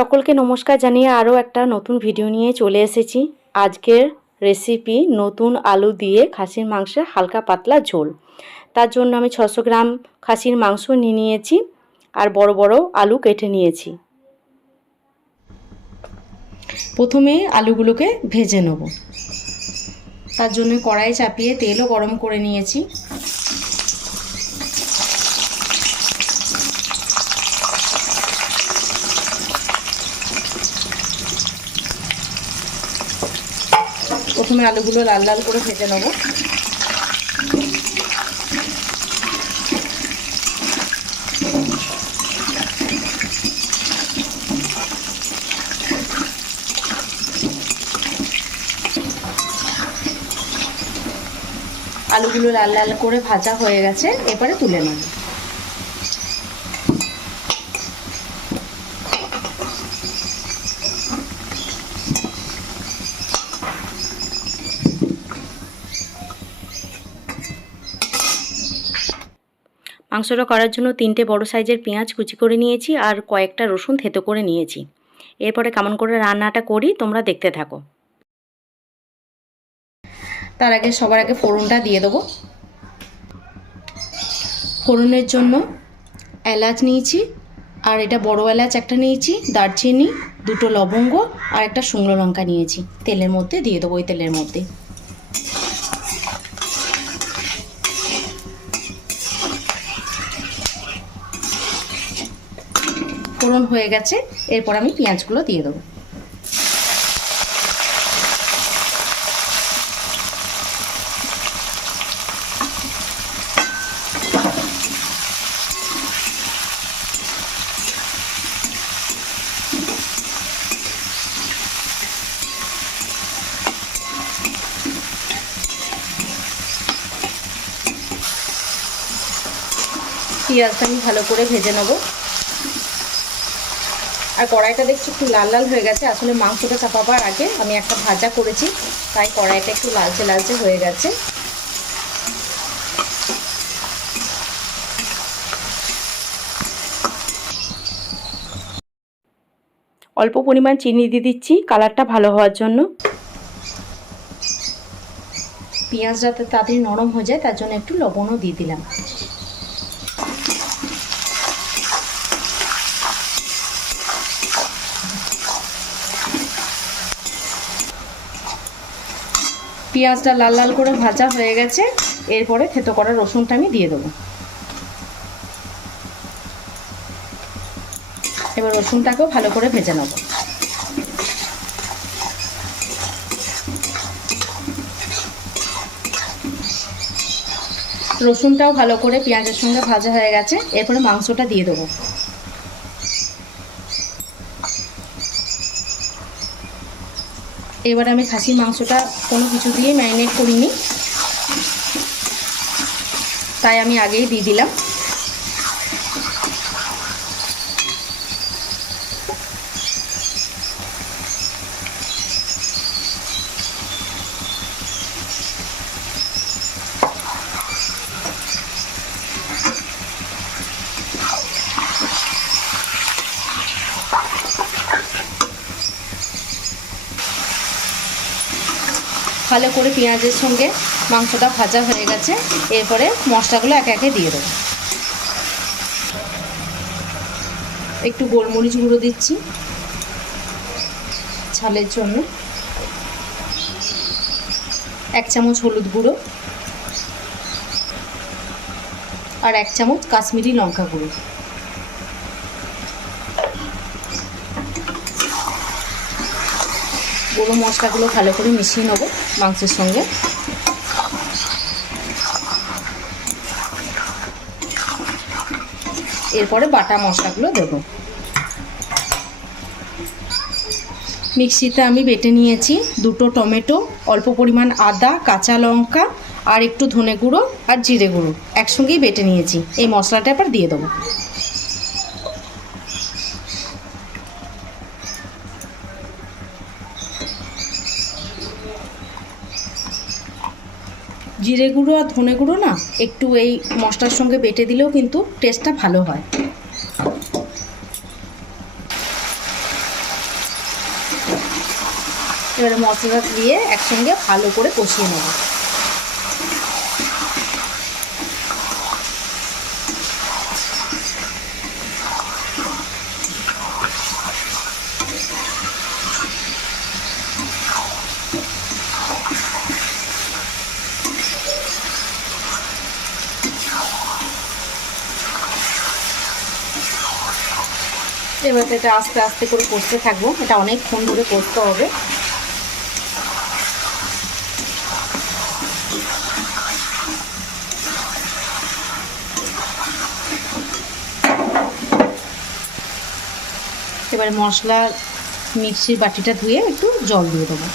সকলকে নমস্কার জানিয়ে আরও একটা নতুন ভিডিও নিয়ে চলে এসেছি। আজকের রেসিপি নতুন আলু দিয়ে খাসির মাংসের হালকা পাতলা ঝোল। তার জন্য আমি 600 গ্রাম খাসির মাংস নিয়ে নিয়েছি আর বড় বড় আলু কেটে নিয়েছি। প্রথমে আলুগুলোকে ভেজে নেব। তার জন্য কড়াই চাপিয়ে তেলও গরম করে নিয়েছি। প্রথমে আলুগুলো লাল লাল করে ভেজে নেব। আলুগুলো লাল লাল করে ভাজা হয়ে গেছে, এবারে তুলে নেব। মাংসটা করার জন্য 3টে বড় সাইজের পেঁয়াজ কুচি করে নিয়েছি আর কয়েকটা রসুন থেতো করে নিয়েছি। এরপরে কেমন করে রান্নাটা করি তোমরা দেখতে থাকো। তার আগে সবার আগে ফোড়নটা দিয়ে দেবো। ফোড়নের জন্য এলাচ নিয়েছি, আর এটা বড় এলাচ একটা নিয়েছি, দারচিনি, 2টো লবঙ্গ আর একটা শুকনো লঙ্কা নিয়েছি। তেলের মধ্যে দিয়ে দেবো। ওই তেলের মধ্যে ফোড়ন হয়ে গেছে, এরপর আমি পেঁয়াজগুলো দিয়ে দেবো। পেঁয়াজটা আমি ভালো করে ভেজে নেব। আর কড়াইটা দেখছি একটু লাল লাল হয়ে গেছে। আসলে মাংসটা চাপাবার আগে আমি একটা ভাজা করেছি, তাই কড়াইটা একটু লালচে লালচে হয়ে গেছে। অল্প পরিমাণ চিনি দিয়ে দিচ্ছি কালারটা ভালো হওয়ার জন্য। পেঁয়াজ যাতে তাড়াতাড়ি নরম হয়ে যায় তার জন্য একটু লবণও দিয়ে দিলাম। পেঁয়াজটা লাল লাল করে ভাজা হয়ে গেছে, এরপরে থেতো করা রসুনটা আমি দিয়ে দেবো। এবার রসুনটাকেও ভালো করে ভেজে নেব। রসুনটাও ভালো করে পেঁয়াজের সঙ্গে ভাজা হয়ে গেছে, এরপরে মাংসটা দিয়ে দেবো। এবার আমি খাসির মাংসটা কোনো কিছু দিয়ে ম্যারিনেট করিনি, তাই আমি আগেই দিয়ে দিলাম। ভালো করে পেঁয়াজের সঙ্গে মাংসটা ভাজা হয়ে গেছে, এরপরে মশলাগুলো একে একে দিয়ে দেবো। একটু গোলমরিচ গুঁড়ো দিচ্ছি ঝালের জন্য, 1 চামচ হলুদ গুঁড়ো আর 1 চামচ কাশ্মীরি লঙ্কা গুঁড়ো। গুঁড়ো মশলাগুলো ভালো করে মিশিয়ে নেবো মাংসের সঙ্গে। এরপরে বাটা মশলাগুলো দেবো। মিক্সিতে আমি বেটে নিয়েছি 2টো টমেটো, অল্প পরিমাণ আদা, কাঁচা লঙ্কা আর একটু ধনে গুঁড়ো আর জিরে গুঁড়ো একসঙ্গেই বেটে নিয়েছি। এই মশলাটা এবার দিয়ে দেবো। জিরে গুঁড়ো আর ধনে গুঁড়ো না একটু এই মশলার সঙ্গে বেটে দিলেও কিন্তু টেস্টটা ভালো হয়। এবারে মশলা দিয়ে একসঙ্গে ভালো করে কষিয়ে নেব। এবার এটা আস্তে আস্তে করে কষতে থাকবো, এটা অনেকক্ষণ ধরে কষতে হবে। এবারে মশলা মিক্সির বাটিটা ধুয়ে একটু জল দিয়ে দেবো।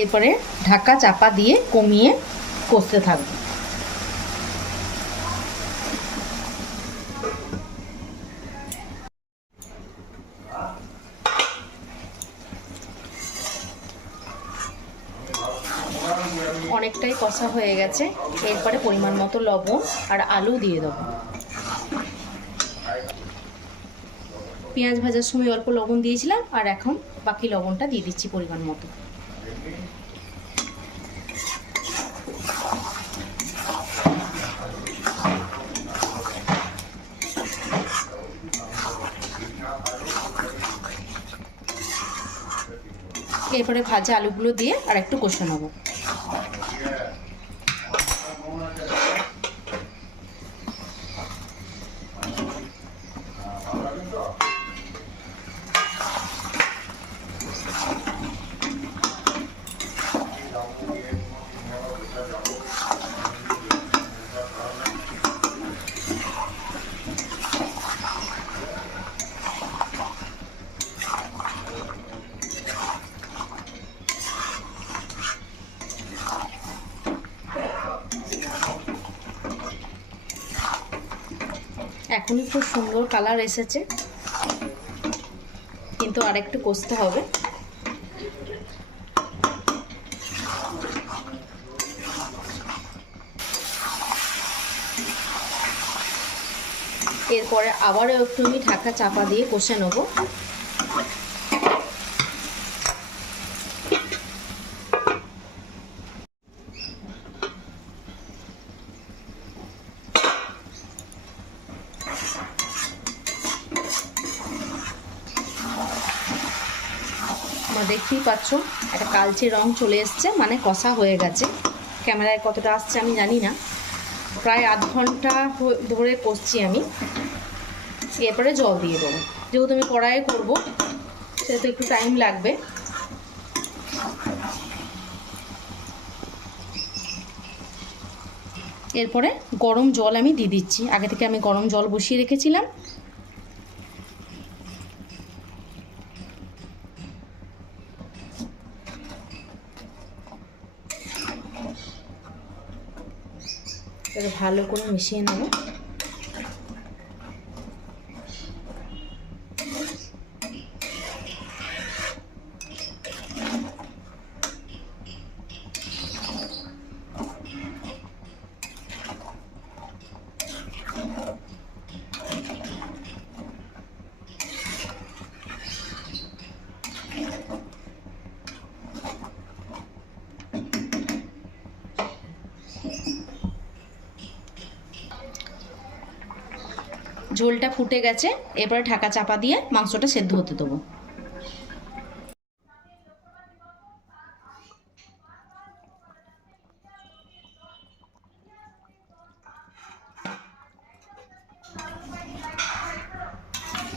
এরপরে ঢাকা চাপা দিয়ে কমিয়ে কষতে থাকবো। অনেকটাই কষা হয়ে গেছে, এরপরে পরিমাণ মতো লবণ আর আলু দিয়ে দেবো। পেঁয়াজ ভাজার সময় অল্প লবণ দিয়েছিলাম, আর এখন বাকি লবণটা দিয়ে দিচ্ছি পরিমাণ মতো। এরপরে ভাজা আলুগুলো দিয়ে আর একটু কষে নেব। এখনই খুব সুন্দর কালার এসেছে, কিন্তু আরেকটু কষতে হবে। এরপরে আবারও একটু আমি ঢাকা চাপা দিয়ে কষে নেব। দেখতেই পাচ্ছ একটা কালচে রং চলে এসছে, মানে কষা হয়ে গেছে। ক্যামেরায় কতটা আসছে আমি জানি না, প্রায় আধ ঘন্টা ধরে কষছি আমি। এরপরে জল দিয়ে দেবো, যেহেতু আমি কড়াইয়ে করবো সেহেতু একটু টাইম লাগবে। এরপরে গরম জল আমি দিয়ে দিচ্ছি, আগে থেকে আমি গরম জল বসিয়ে রেখেছিলাম। এবার ভালো করে মিশিয়ে নেব। ঝোলটা ফুটে গেছে, এরপরে ঢাকা চাপা দিয়ে মাংসটা সেদ্ধ হতে দেবো।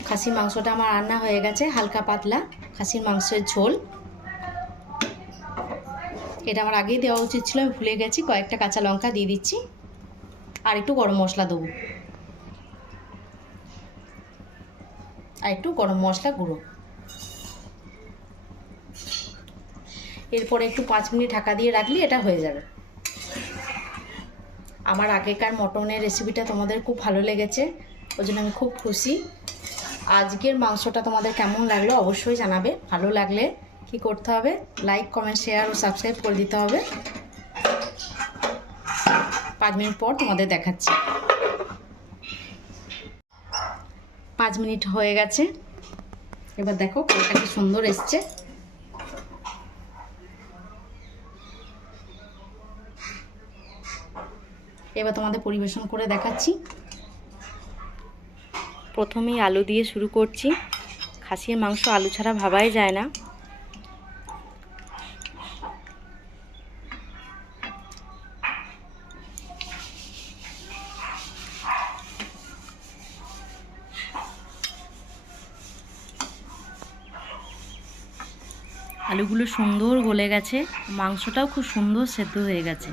খাসির মাংসটা আমার রান্না হয়ে গেছে, হালকা পাতলা খাসির মাংসের ঝোল। এটা আমার আগেই দেওয়া উচিত ছিল, আমি ভুলে গেছি। কয়েকটা কাঁচা লঙ্কা দিয়ে দিচ্ছি, আর একটু গরম মশলা দেবো, আর একটু গরম মশলা গুঁড়ো। এরপরে একটু 5 মিনিট ঢাকা দিয়ে রাখলে এটা হয়ে যাবে। আমার আগেকার মটনের রেসিপিটা তোমাদের খুব ভালো লেগেছে, ওই জন্য আমি খুব খুশি। আজকের মাংসটা তোমাদের কেমন লাগলো অবশ্যই জানাবে। ভালো লাগলে কি করতে হবে, লাইক কমেন্ট শেয়ার ও সাবস্ক্রাইব করে দিতে হবে। 5 মিনিট পর তোমাদের দেখাচ্ছি। 5 মিনিট হয়ে গেছে, এবার দেখো কালারটা কি সুন্দর এসছে। এবার তোমাদের পরিবেশন করে দেখাচ্ছি। প্রথমেই আলু দিয়ে শুরু করছি। খাসির মাংস আলু ছাড়া ভাবাই যায় না। আলুগুলো সুন্দর গলে গেছে, মাংসটাও খুব সুন্দর সেদ্ধ হয়ে গেছে।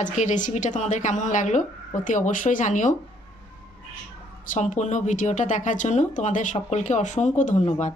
আজকের রেসিপিটা তোমাদের কেমন লাগলো অতি অবশ্যই জানিও। সম্পূর্ণ ভিডিওটা দেখার জন্য তোমাদের সকলকে অসংখ্য ধন্যবাদ।